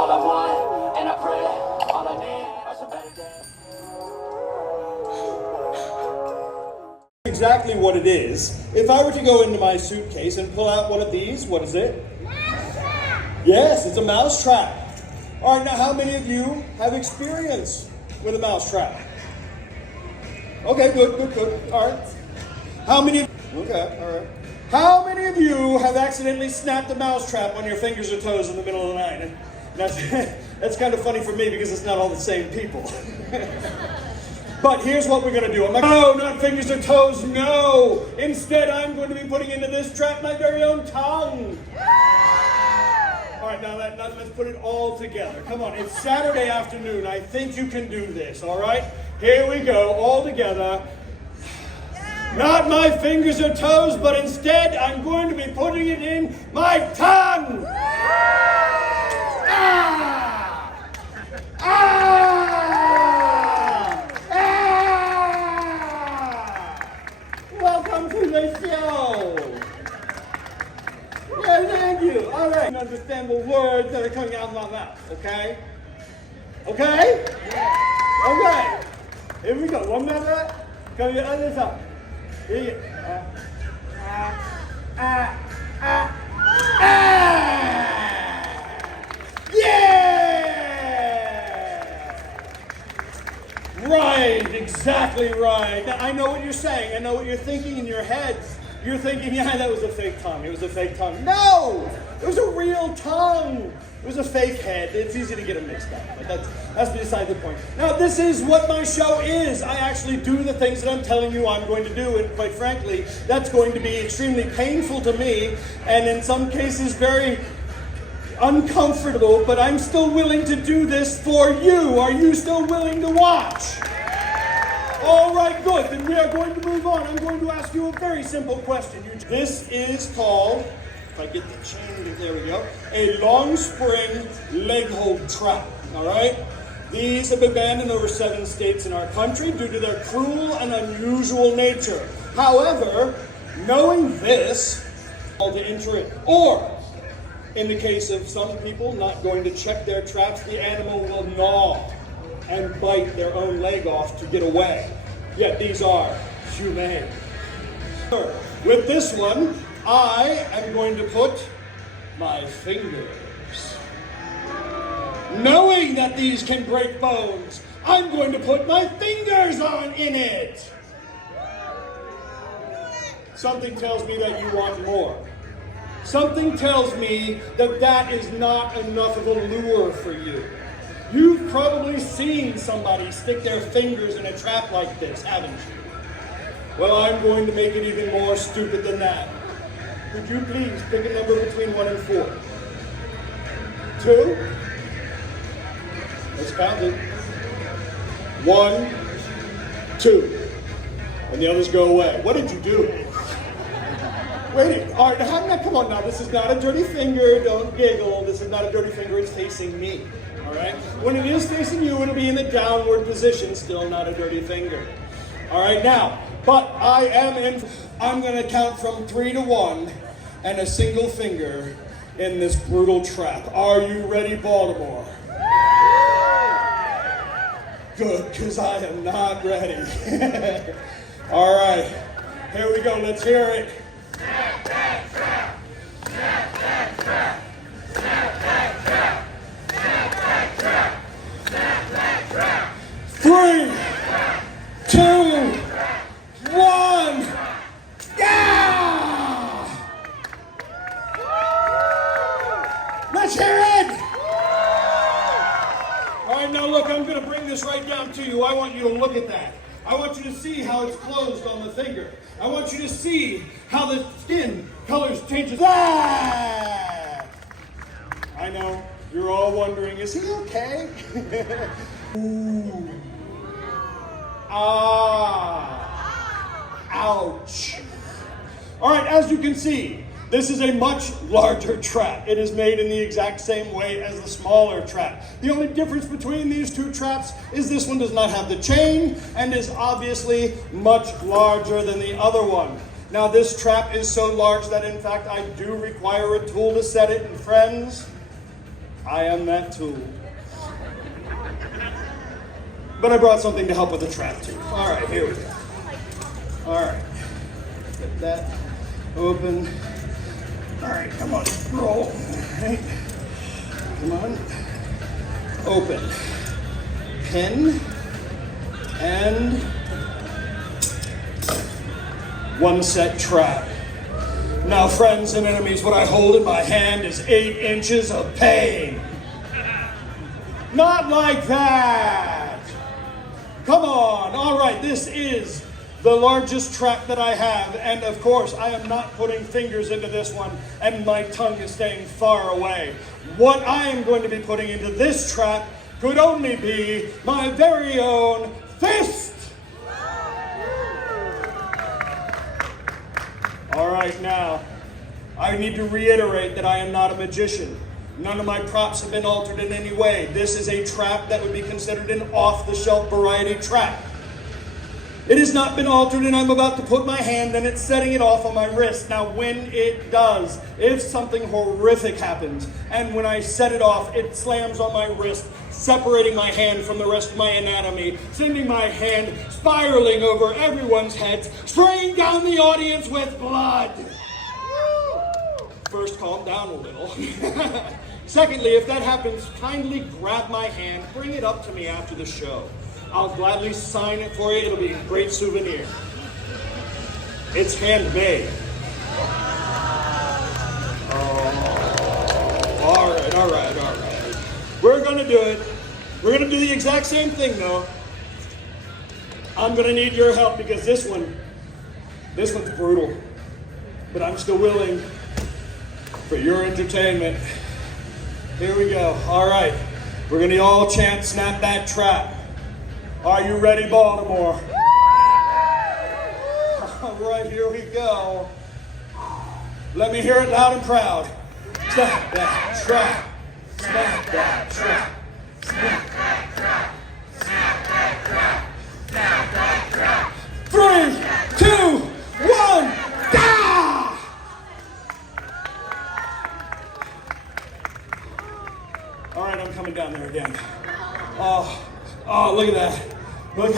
All I want, and I pray, all I need are some better days. Exactly what it is. If I were to go into my suitcase and pull out one of these, what is it? Mousetrap! Yes, it's a mouse trap. All right, now how many of you have experience with a mouse trap? Okay, good. All right. How many? Okay, all right. How many of you have accidentally snapped a mouse trap on your fingers or toes in the middle of the night? And that's kind of funny for me because it's not all the same people. But here's what we're going to do. I'm like, no, not fingers or toes, no. Instead, I'm going to be putting into this trap my very own tongue. All right, now let's put it all together. Come on, it's Saturday afternoon. I think you can do this, all right? Here we go, all together. Not my fingers or toes, but instead, I'm going to be putting it in my tongue. Ah! Welcome to the show. Yeah, thank you. All right. Understand the words that are coming out of my mouth, okay? Okay? Okay. Here we go. One minute. Go to the other side. Here you go. Yeah! Right, exactly right. Now, I know what you're saying. I know what you're thinking in your heads. You're thinking, yeah, that was a fake tongue. It was a fake tongue. No! It was a real tongue. It was a fake head. It's easy to get them mixed up, but that's beside the point. Now, this is what my show is. I actually do the things that I'm telling you I'm going to do, and quite frankly, that's going to be extremely painful to me, and in some cases very uncomfortable, but I'm still willing to do this for you. Are you still willing to watch? All right, good. Then we are going to move on. I'm going to ask you a very simple question. This is called, if I get the chain, there we go, a long spring leg hold trap, all right? These have been banned in over 7 states in our country due to their cruel and unusual nature. However, knowing this, to enter it, or in the case of some people not going to check their traps, the animal will gnaw and bite their own leg off to get away. Yet these are humane. With this one, I am going to put my fingers. Knowing that these can break bones, I'm going to put my fingers in it. Something tells me that you want more. Something tells me that that is not enough of a lure for you. You've probably seen somebody stick their fingers in a trap like this, haven't you? Well, I'm going to make it even more stupid than that. Could you please pick a number between 1 and 4? 2? Let's count it. 1, 2. And the others go away. What did you do? Wait, all right, come on now. This is not a dirty finger. Don't giggle. This is not a dirty finger. It's facing me. All right? When it is facing you, it'll be in the downward position. Still not a dirty finger. All right, now, but I'm going to count from 3 to 1 and a single finger in this brutal trap. Are you ready, Baltimore? Good, because I am not ready. All right, here we go. Let's hear it. Snap, snap, snap. Snap, snap, snap. Snap, snap, snap. Snap, snap, snap. Snap, snap, snap. 3, 2, 1. Yeah! Let's hear it! All right, now look, I'm going to bring this right down to you. I want you to look at that. I want you to see how it's closed on the finger. I want you to see how the skin colors changes. Ah! I know, you're all wondering, is he okay? Ooh. Ah. Ouch. All right, as you can see, this is a much larger trap. It is made in the exact same way as the smaller trap. The only difference between these two traps is this one does not have the chain and is obviously much larger than the other one. Now this trap is so large that in fact I do require a tool to set it, and friends, I am that tool. But I brought something to help with the trap too. All right, here we go. All right, get that open. All right, come on, roll. All right. Come on, open. Pin and one set trap. Now, friends and enemies, what I hold in my hand is 8 inches of pain. Not like that. Come on. All right, this is the largest trap that I have. And of course, I am not putting fingers into this one, and my tongue is staying far away. What I am going to be putting into this trap could only be my very own fist. All right, now, I need to reiterate that I am not a magician. None of my props have been altered in any way. This is a trap that would be considered an off-the-shelf variety trap. It has not been altered, and I'm about to put my hand and it's setting it off on my wrist. Now, when it does, if something horrific happens, and when I set it off, it slams on my wrist, separating my hand from the rest of my anatomy, sending my hand spiraling over everyone's heads, spraying down the audience with blood. First, calm down a little. Secondly, if that happens, kindly grab my hand, bring it up to me after the show. I'll gladly sign it for you. It'll be a great souvenir. It's handmade. Oh, all right. We're gonna do it. We're gonna do the exact same thing though. I'm gonna need your help because this one's brutal. But I'm still willing for your entertainment. Here we go. All right. We're gonna all chant, snap that trap. Are you ready, Baltimore? All right, here we go. Let me hear it loud and proud. Snap that trap. Snap that trap. Snap that trap. Snap that trap. Snap that trap. 3, 2, 1, da! All right, I'm coming down there again. Oh, look at that. Look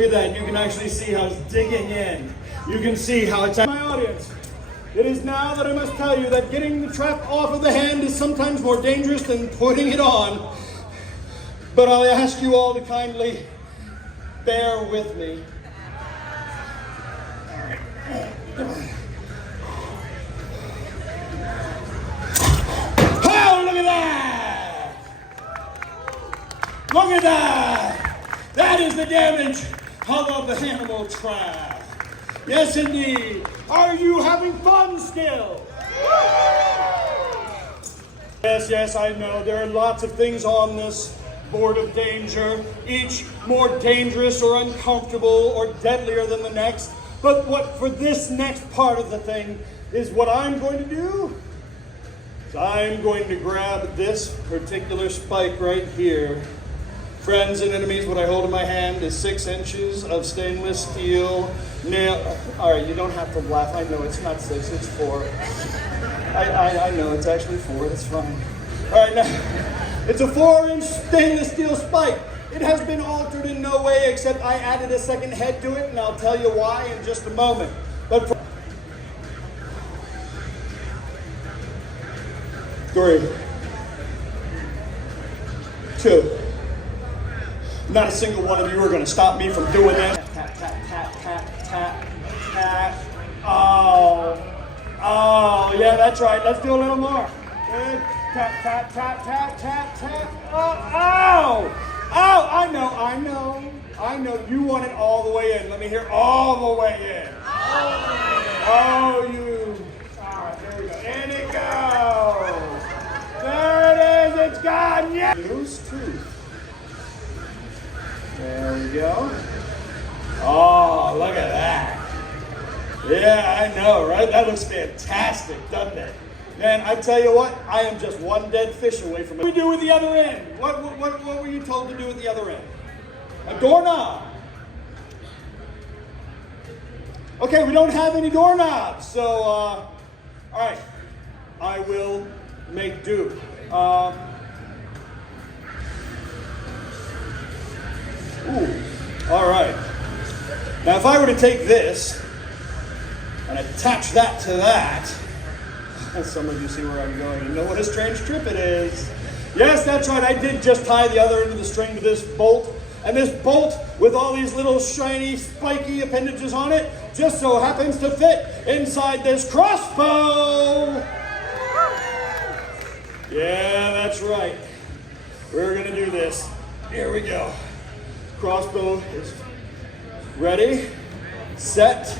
at that. You can actually see how it's digging in. You can see how it's... My audience, it is now that I must tell you that getting the trap off of the hand is sometimes more dangerous than putting it on. But I'll ask you all to kindly bear with me. All right. Oh, look at that! Look at that! That is the damage of the animal trap. Yes, indeed. Are you having fun still? Yes, I know. There are lots of things on this board of danger, each more dangerous or uncomfortable or deadlier than the next. But what for this next part of the thing is what I'm going to do. So I'm going to grab this particular spike right here. Friends and enemies, what I hold in my hand is 6 inches of stainless steel nail. All right, you don't have to laugh. I know it's not 6, it's 4. I know it's actually 4. That's fine. All right, now it's a 4-inch stainless steel spike. It has been altered in no way except I added a second head to it, and I'll tell you why in just a moment. But 3, 2. Not a single one of you are going to stop me from doing this. Tap, tap, tap, tap, tap, tap. Oh, yeah, that's right. Let's do a little more. Good. Tap, tap, tap, tap, tap, tap. Oh, I know. You want it all the way in. Let me hear all the way in. Oh, you. All right, there we go. In it goes. There it is. It's gone. Yeah. Loose tooth. There we go. Oh, look at that. Yeah, I know, right? That looks fantastic, doesn't it? Man, I tell you what, I am just one dead fish away from it. What do we do with the other end? What were you told to do with the other end? A doorknob. Okay, we don't have any doorknobs, so, all right. I will make do. Ooh. All right. Now, if I were to take this and attach that to that, some of you see where I'm going. You know what a strange trip it is. Yes, that's right. I did just tie the other end of the string to this bolt. And this bolt, with all these little shiny, spiky appendages on it, just so happens to fit inside this crossbow. Yeah, that's right. We're going to do this. Here we go. Crossbow is ready, set,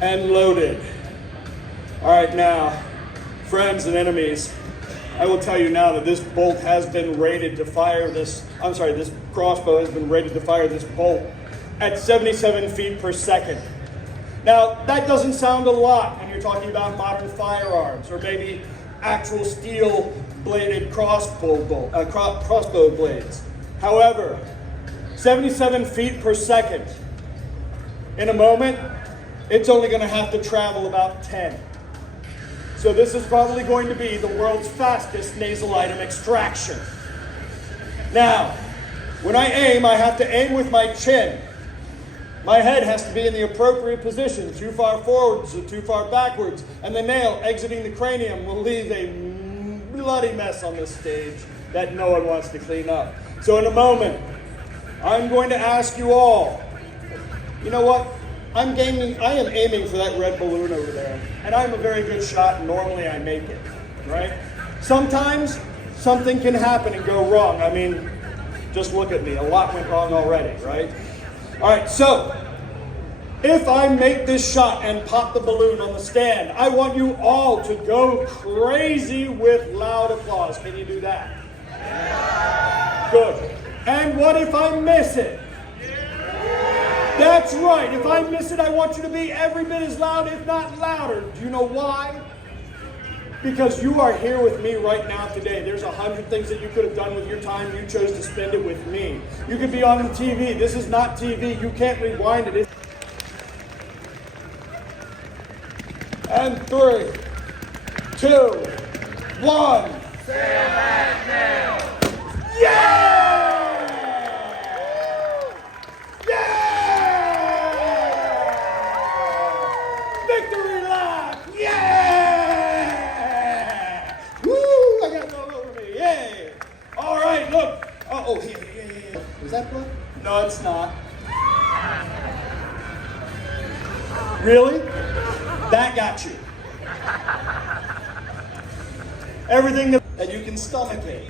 and loaded. All right, now, friends and enemies, I will tell you now that this bolt has been rated to fire this crossbow has been rated to fire this bolt at 77 feet per second. Now, that doesn't sound a lot when you're talking about modern firearms or maybe actual steel-bladed crossbow blades. However, 77 feet per second. In a moment, it's only going to have to travel about 10. So this is probably going to be the world's fastest nasal item extraction. Now, when I aim, I have to aim with my chin. My head has to be in the appropriate position, too far forwards or too far backwards, and the nail exiting the cranium will leave a bloody mess on this stage that no one wants to clean up. So in a moment, I'm going to ask you all, you know what? I am aiming for that red balloon over there, and I'm a very good shot, and normally I make it, right? Sometimes something can happen and go wrong. I mean, just look at me. A lot went wrong already, right? All right, so if I make this shot and pop the balloon on the stand, I want you all to go crazy with loud applause. Can you do that? Good. And what if I miss it? That's right. If I miss it, I want you to be every bit as loud, if not louder. Do you know why? Because you are here with me right now today. There's 100 things that you could have done with your time. You chose to spend it with me. You could be on TV. This is not TV. You can't rewind it. And 3, 2, 1. Stand back now. Yeah! Look! Oh, yeah. Is that blood? No, it's not. Really? That got you. Everything that you can stomach it.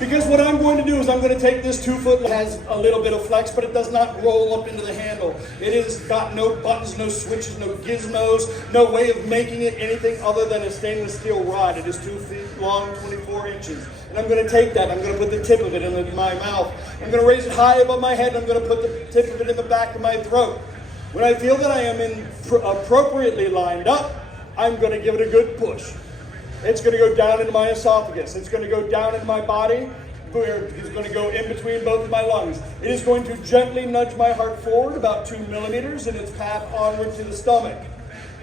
Because what I'm going to do is I'm going to take this 2-foot, has a little bit of flex, but it does not roll up into the handle. It has got no buttons, no switches, no gizmos, no way of making it anything other than a stainless steel rod. It is 2 feet long, 24 inches. And I'm going to take that, I'm going to put the tip of it in my mouth. I'm going to raise it high above my head, and I'm going to put the tip of it in the back of my throat. When I feel that I am appropriately lined up, I'm going to give it a good push. It's going to go down into my esophagus. It's going to go down into my body. It's going to go in between both of my lungs. It is going to gently nudge my heart forward about 2 millimeters in its path onward to the stomach.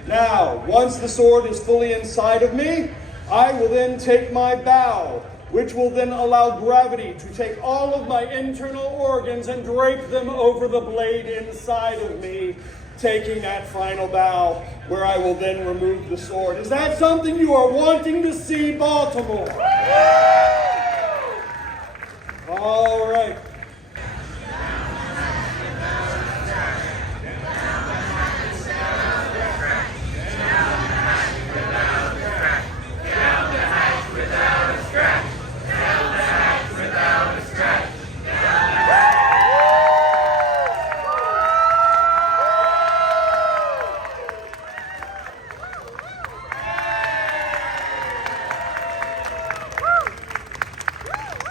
Now, once the sword is fully inside of me, I will then take my bow, which will then allow gravity to take all of my internal organs and drape them over the blade inside of me, taking that final bow, where I will then remove the sword. Is that something you are wanting to see, Baltimore? All right.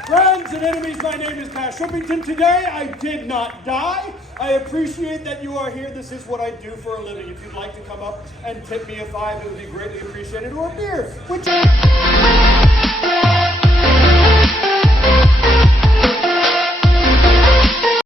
Friends and enemies, my name is Rappington. Today I did not die. I appreciate that you are here. This is what I do for a living. If you'd like to come up and tip me a $5, it would be greatly appreciated, or a beer, which